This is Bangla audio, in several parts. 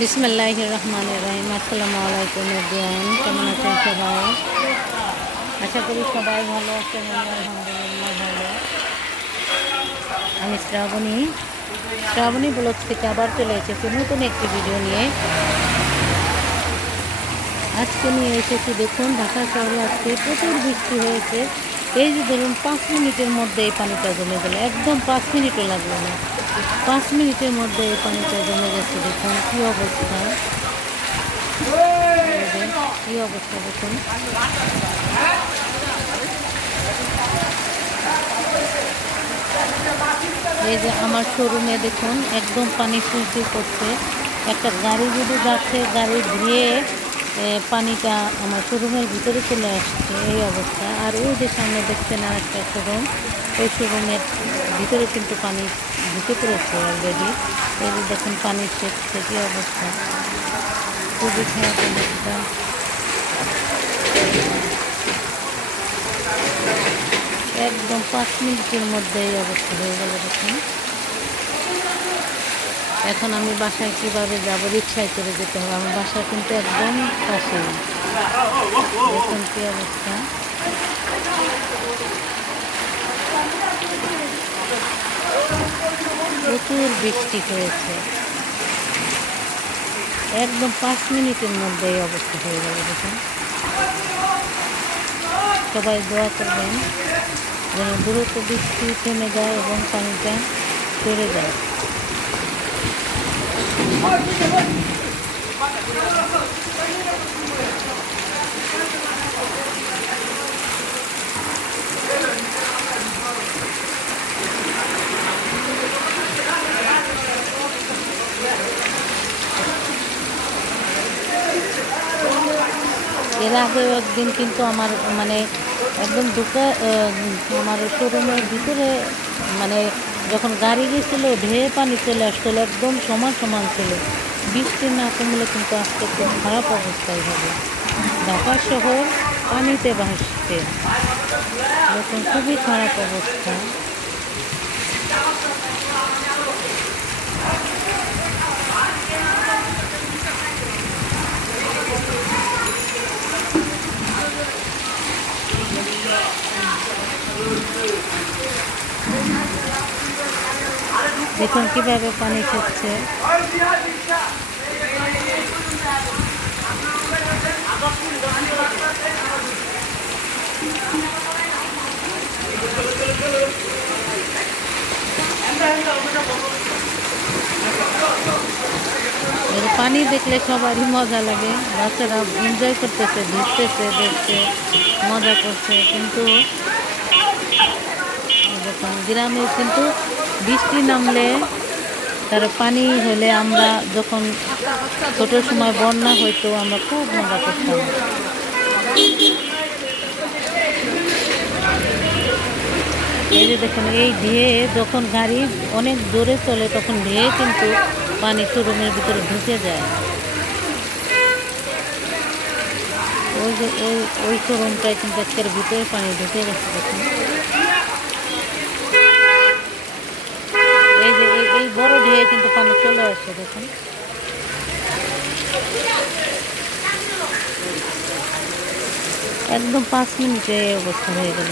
বিসমিল্লাহির রহমানির রহিম। আসসালামু আলাইকুম এভরিওয়ান, কেমন আছেন সবাই? আশা করি সবাই ভালো আছেন। আমি আলহামদুলিল্লাহ ভালো। আমি শ্রাবণী ব্লগ থেকে আবার চলে এসেছি নতুন একটি ভিডিও নিয়ে। আজকে নিয়ে এসেছি, দেখুন ঢাকা শহরে আজকে প্রচুর বৃষ্টি হয়েছে। এই যে ধরুন 5 মিনিটের মধ্যে এই পানিটা জমে গেল, একদম 5 মিনিটও লাগলো না। 5 মিনিটের মধ্যে এই পানিটা জমে গেছে। দেখুন কী অবস্থা, কী অবস্থা দেখুন। এই যে আমার শোরুমে দেখুন একদম পানি সুইচি করছে। একটা গাড়ি যদি যাচ্ছে, গাড়ি ধুয়ে পানিটা আমার শোরুমের ভিতরে চলে আসছে, এই অবস্থা। আর ওই যে সামনে দেখছেন আর একটা শোরুম, ওই শোরুমের ভিতরে কিন্তু পানি ঢুকে পড়েছে অলরেডি। এই যে দেখুন পানির সেচছে, কী অবস্থা, খুবই খারাপ অবস্থা। একদম 5 মিনিটের মধ্যে এই অবস্থা হয়ে গেল দেখুন। এখন আমি বাসায় কিভাবে যাব? রিক্সায় করে যেতে হবে। আমার বাসা কিন্তু একদম পাশেই। দেখুন কী অবস্থা। প্রচুর বৃষ্টি হয়েছে, একদম 5 মিনিটের মধ্যে এই অবস্থা হয়ে গেল দেখুন। সবাই দোয়া করবেন যেন দ্রুত বৃষ্টি থেমে যায় এবং পানিটা সরে যায়। এর আগেও একদিন কিন্তু আমার মানে একদম আমার শোরুমের ভিতরে মানে যখন গাড়ি গেছিলো ঢেউ পানি চলে আসছিলো, একদম সমান সমান ছিল। বৃষ্টি না কমলে কিন্তু আজকে খুব খারাপ অবস্থায় হবে। ঢাকা শহর পানিতে ভাসছে, এখন খুবই খারাপ অবস্থা। দেখুন কীভাবে পানি সেচছে। পানি দেখলে সবারই মজা লাগে, বাচ্চারা এনজয় করতেছে, ভিজতেছে, দেখছে, মজা করছে। কিন্তু দেখুন গ্রামে কিন্তু বৃষ্টি নামলে তার পানি হলে আমরা যখন ছোটোর সময় বন্যা হইতো আমরা খুব মজা করতাম। এই যে দেখুন এই ঢেউ যখন গাড়ি অনেক জোরে চলে তখন ঢেউ কিন্তু পানি শোরুমের ভিতরে ঢুকে যায়। ওই যে ওই শোরুমটায় কিন্তু একের ভিতরে পানি ঢুকে গেছে দেখুন। এই যে এই বড় ঢেউ কিন্তু পানি চলে আসে দেখুন। একদম 5 মিনিটে এই অবস্থা হয়ে গেল।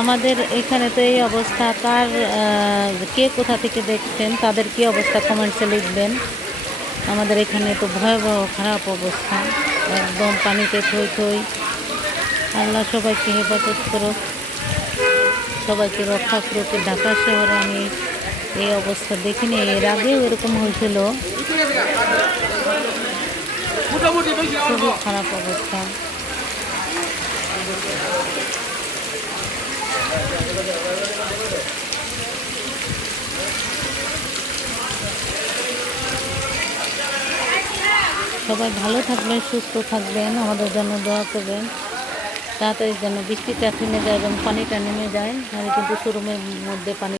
আমাদের এখানে তো এই অবস্থা। কে কোথা থেকে দেখছেন, তাদের কী অবস্থা কমেন্টসে লিখবেন। আমাদের এখানে তো ভয়াবহ খারাপ অবস্থা, একদম পানিতে থই থই। আল্লাহ সবাইকে হেফাজত করুক, সবাইকে রক্ষা করুক। ঢাকা শহরে আমি এই অবস্থা দেখিনি, এর আগেও এরকম হয়েছিল। খুবই খারাপ অবস্থা। সবাই ভালো থাকবেন, সুস্থ থাকবেন, আমাদের জন্য দোয়া করবেন, তাড়াতাড়ি যেন বৃষ্টিটা থেমে যায় এবং পানিটা নেমে যায়, নাহলে কিন্তু শোরুমের মধ্যে পানি